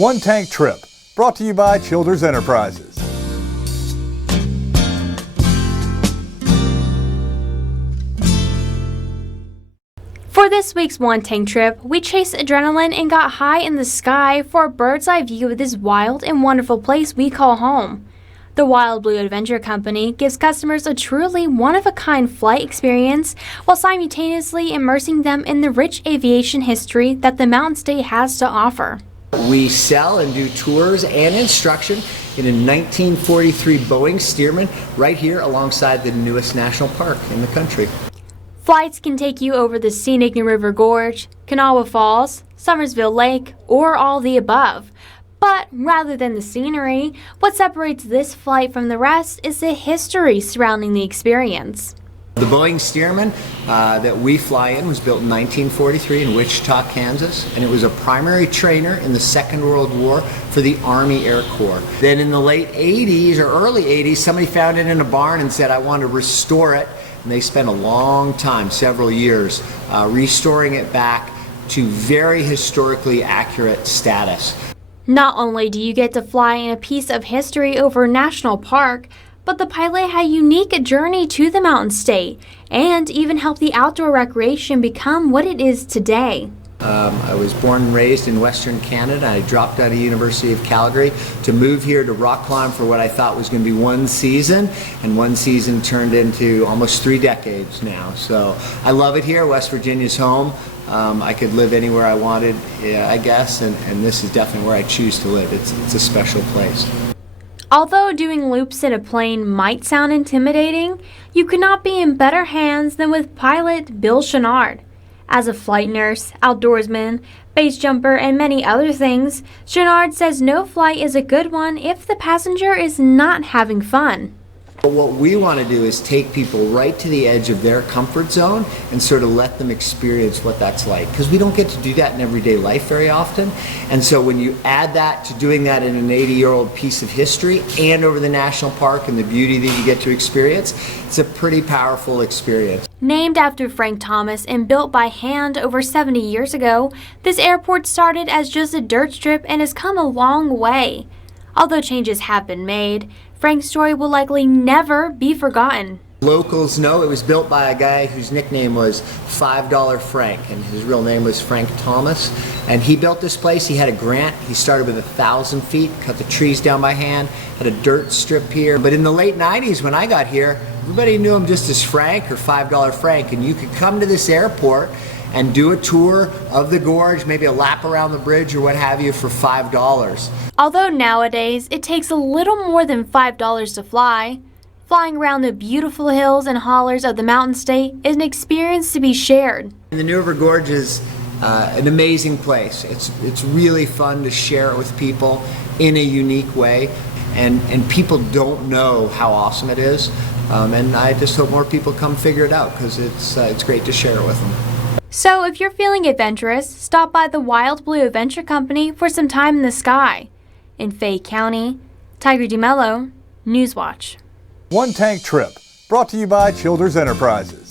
One Tank Trip, brought to you by Childers Enterprises. For this week's One Tank Trip, we chased adrenaline and got high in the sky for a bird's eye view of this wild and wonderful place we call home. The Wild Blue Adventure Company gives customers a truly one-of-a-kind flight experience while simultaneously immersing them in the rich aviation history that the Mountain State has to offer. We sell and do tours and instruction in a 1943 Boeing Stearman right here alongside the newest national park in the country. Flights can take you over the scenic New River Gorge, Kanawha Falls, Summersville Lake, or all the above. But rather than the scenery, what separates this flight from the rest is the history surrounding the experience. The Boeing Stearman that we fly in was built in 1943 in Wichita, Kansas, and it was a primary trainer in the Second World War for the Army Air Corps. Then in the late 80s or early 80s, somebody found it in a barn and said, I want to restore it. And they spent a long time, several years, restoring it back to very historically accurate status. Not only do you get to fly in a piece of history over a national park, but the pilot had a unique journey to the Mountain State and even helped the outdoor recreation become what it is today. I was born and raised in Western Canada. I dropped out of University of Calgary to move here to rock climb for what I thought was going to be one season, and one season turned into almost 3 decades now. So I love it here. West Virginia's home. I could live anywhere I wanted, I guess, and this is definitely where I choose to live. It's a special place. Although doing loops in a plane might sound intimidating, you could not be in better hands than with pilot Bill Chenard. As a flight nurse, outdoorsman, base jumper, and many other things, Chenard says no flight is a good one if the passenger is not having fun. But what we want to do is take people right to the edge of their comfort zone and sort of let them experience what that's like. Because we don't get to do that in everyday life very often. And so when you add that to doing that in an 80-year-old piece of history and over the national park and the beauty that you get to experience, it's a pretty powerful experience. Named after Frank Thomas and built by hand over 70 years ago, this airport started as just a dirt strip and has come a long way. Although changes have been made, Frank's story will likely never be forgotten. Locals know it was built by a guy whose nickname was $5 Frank, and his real name was Frank Thomas. And he built this place. He had a grant. He started with 1,000 feet, cut the trees down by hand, had a dirt strip here. But in the late 90s when I got here, everybody knew him just as Frank or $5 Frank, and you could come to this airport and do a tour of the gorge, maybe a lap around the bridge or what have you for $5. Although nowadays it takes a little more than $5 to fly, flying around the beautiful hills and hollers of the Mountain State is an experience to be shared. The New River Gorge is an amazing place. It's really fun to share it with people in a unique way, and people don't know how awesome it is. And I just hope more people come figure it out because it's great to share it with them. So if you're feeling adventurous, stop by the Wild Blue Adventure Company for some time in the sky. In Fayette County, Tiger DeMello, Newswatch. One Tank Trip, brought to you by Childers Enterprises.